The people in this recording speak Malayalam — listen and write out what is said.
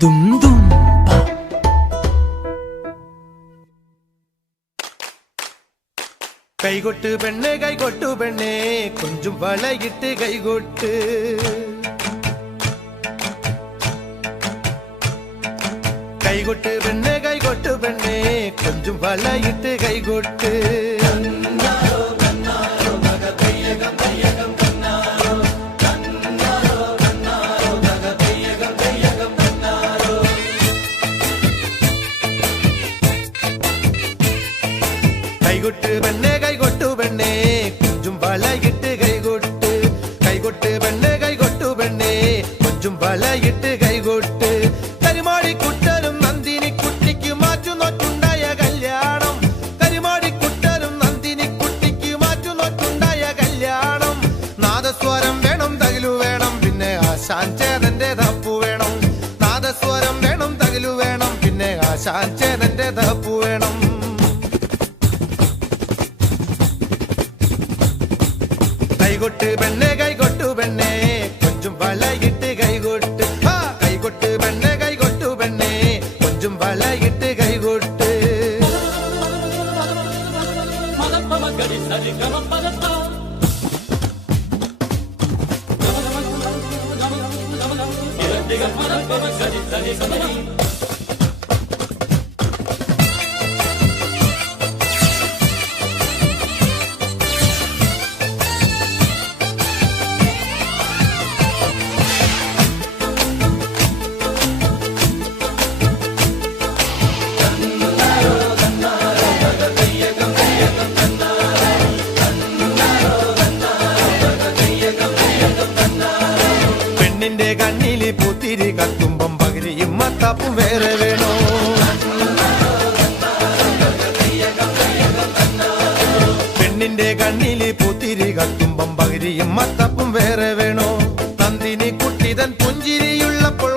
ദും ദും പ. കൈകൊട്ട് പെണ്ണെ കൈകൊട്ടു പെണ്ണെ കൊഞ്ചും വളയിട്ട് കൈകൊട്ട് കൈകൊട്ട് പെണ്ണെ കൈകൊട്ടു പെണ്ണെ കൊഞ്ചും വളയിട്ട് കൈകൊട്ട് കൈകൊട്ട് പെണ്ണെ കൈകൊട്ടു പെണ്ണെ കൊഞ്ചും വളയിട്ട് കൈകൊട്ട് കൈകൊട്ട് പെണ്ണെ കൈകൊട്ടു പെണ്ണെ കൊഞ്ചും വളയിട്ട് കൈകൊട്ട് കരിമാടിക്കുട്ടനും നന്ദിനി കുട്ടിക്ക് മാറ്റുനോറ്റുണ്ടായ കല്യാണം കരിമാടിക്കുട്ടനും നന്ദിനി കുട്ടിക്ക് മാറ്റുനോറ്റുണ്ടായ കല്യാണം നാദസ്വരം വേണം തകിലു വേണം പിന്നെ ആശാൻ ചേതന്റെ തപ്പു വേണം നാദസ്വരം വേണം തകിലു വേണം പിന്നെ ആശാൻ ചേതന്റെ തപ്പു വേണം കൈകൊട്ട് പെണ്ണെ കൈകൊട്ടു പെണ്ണെ കൊഞ്ചും വളയിട്ട് കൈകൊട്ട് കൈകൊട്ട് പെണ്ണെ കൈകൊട്ടു പെണ്ണെ കൊഞ്ചും വളയിട്ട് കൈകൊട്ട് പെണ്ണിന്റെ കണ്ണില് പൂത്തിരി കത്തുമ്പം പകരിയും മത്താപ്പും വേറെ വേണോ പെണ്ണിന്റെ കണ്ണില് പൂത്തിരി കത്തുമ്പം പകരിയും മത്താപ്പും വേറെ വേണോ നന്ദിനി കുട്ടിതൻ പുഞ്ചിരിയുള്ളപ്പോൾ